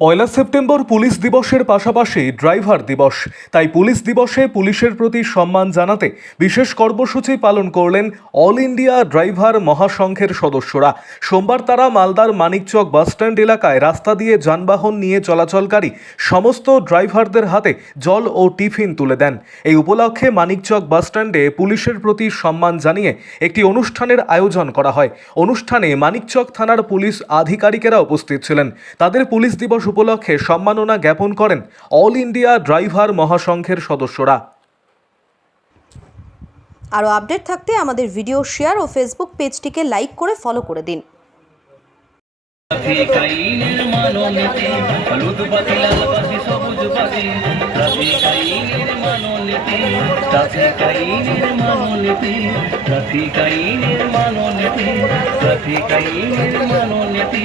পয়লা September police দিবসের পাশাপাশি driver দিবস। তাই পুলিশ দিবসে পুলিশের প্রতি সম্মান জানাতে বিশেষ কর্মসূচি পালন করলেন অল ইন্ডিয়া ড্রাইভার মহাসংঘের সদস্যরা। সোমবার তারা মালদার মানিকচক বাসস্ট্যান্ড এলাকায় রাস্তা দিয়ে যানবাহন নিয়ে চলাচলকারী সমস্ত ড্রাইভারদের হাতে জল ও টিফিন তুলে দেন। এই উপলক্ষে মানিকচক বাসস্ট্যান্ডে পুলিশের প্রতি সম্মান জানিয়ে একটি অনুষ্ঠানের আয়োজন করা হয়। অনুষ্ঠানে মানিকচক থানার পুলিশ আধিকারিকেরা উপস্থিত ছিলেন। তাদের পুলিশ দিবস উপলক্ষে সম্মাননা জ্ঞাপন করেন অল ইন্ডিয়া ড্রাইভার মহাসংঘের সদস্যরা আরও আপডেট থাকতে আমাদের ভিডিও শেয়ার ও ফেসবুক পেজটিকে লাইক করে ফলো করে দিন মাননীতি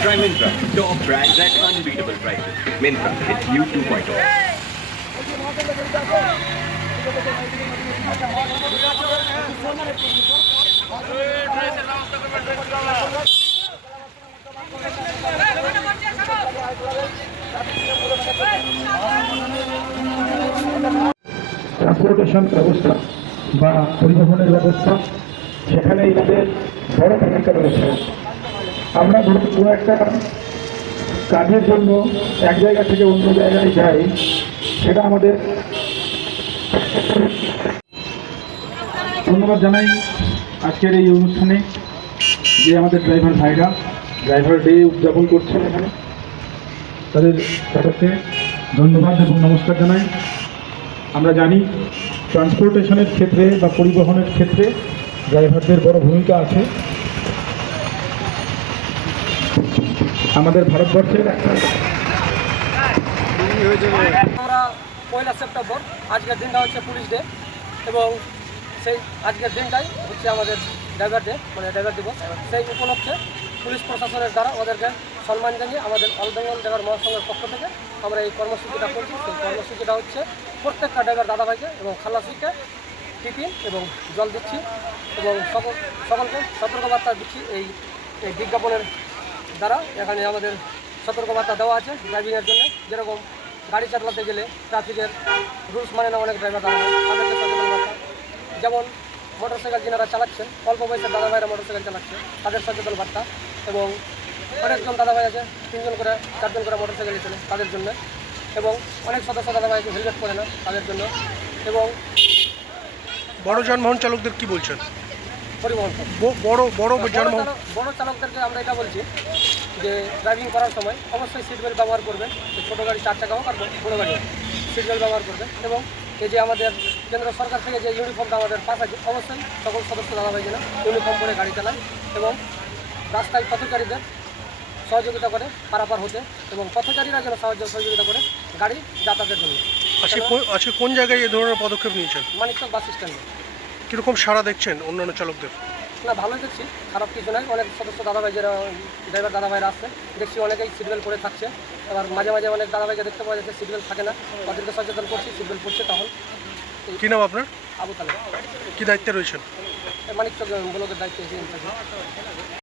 Try Mintra. Top brands at unbeatable prices. Mintra, it's you oh. 2.0. Transportation ব্যবস্থা বা পরিবহনের ব্যবস্থা সেখানে এদের বড় ভূমিকা রয়েছে। আমরা ধরুন কোনো একটা কাজের জন্য এক জায়গা থেকে অন্য জায়গায় যাই, সেটা আমাদের ধন্যবাদ জানাই আজকের এই অনুষ্ঠানে যে আমাদের ড্রাইভার ভাইরা, ড্রাইভার ডে উদযাপন করছেন এখানে। তাদের তাদেরকে ধন্যবাদ এবং নমস্কার জানাই। আমরা জানি ট্রান্সপোর্টেশনের ক্ষেত্রে বা পরিবহনের ক্ষেত্রে ড্রাইভারদের বড় ভূমিকা আছে। আমাদের ভারতবর্ষের একটা আমরা পয়লা সেপ্টেম্বর, আজকের দিনটা হচ্ছে পুলিশ ডে এবং সেই আজকের দিনটাই হচ্ছে আমাদের ড্রাইভার ডে মানে ড্রাইভার দিবস। সেই উপলক্ষে পুলিশ প্রশাসনের দ্বারা ওদেরকে সম্মান জানিয়ে আমাদের অল বেঙ্গল ড্রাইভার মহাসংঘের পক্ষ থেকে আমরা এই কর্মসূচিটা করছি। সেই কর্মসূচিটা হচ্ছে প্রত্যেকটা ড্রাইভার দাদাভাইকে এবং খালাসিকে টিফিন এবং জল দিচ্ছি এবং সকল সকলকে সতর্কবার্তা দিচ্ছি এই এই বিজ্ঞাপনের দ্বারা। এখানে আমাদের সতর্কবার্তা দেওয়া আছে ড্রাইভিংয়ের জন্য। যেরকম গাড়ি চালাতে গেলে ট্রাফিকের রুলস মানে না অনেক ড্রাইভার ভাই তাদেরকে সচেতনবার্তা। যেমন মোটরসাইকেল যিনারা চালাচ্ছেন, অল্প বয়সের দাদা ভাইরা মোটরসাইকেল চালাচ্ছে, তাদের সচেতন বার্তা এবং অনেকজন দাদা ভাই আছে তিনজন করে চারজন করে মোটরসাইকেল চলে তাদের জন্য। এবং অনেক সদস্য দাদা ভাই আছে হেলমেট পরে না তাদের জন্য। এবং বড় যানবাহন চালকদের কি বলছেন? পরিবহন বড় বড় বড় যানবাহন বড় চালকদেরকে আমরা এটা বলছি যে ড্রাইভিং করার সময় অবশ্যই সিট বেল্ট ব্যবহার করবেন। ছোটো গাড়ি চার চাকা হোক আর বড় গাড়ি হোক সিট বেল্ট ব্যবহার করবেন। এবং এই যে আমাদের কেন্দ্র সরকার থেকে যে ইউনিফর্মটা আমাদের পাস আছে অবশ্যই সকল সদস্য দাদাভাই যেন ইউনিফর্ম পরে গাড়ি চালায় এবং রাস্তায় পথচারীদের সহযোগিতা করে পারাপার হতে এবং পথচারীরা যেন সাহায্য সহযোগিতা করে গাড়ি যাতায়াতের জন্য। আজকে কোন- আজকে কোন জায়গায় এই ধরনের পদক্ষেপ নিয়েছেন? মানিকচক বাস স্ট্যান্ডে। কীরকম সাড়া দেখছেন অন্যান্য চালকদের? না ভালোই দেখছি খারাপ কিছু নয় অনেক সদস্য দাদাভাই যারা ড্রাইভার দাদাভাইরা আসছে দেখছি অনেকেই সিটবেল্ট পরে থাকছে। এবার মাঝে মাঝে অনেক দাদাভাইকে দেখতে পাওয়া যাচ্ছে সিটবেল্ট থাকে না। তাদেরকে সচেতন করছি সিটবেল্ট পড়ছে তখন। কি নাম আপনার? আবু তালে কি দায়িত্বে রয়েছেন? মানিকচক ব্লকের দায়িত্বে।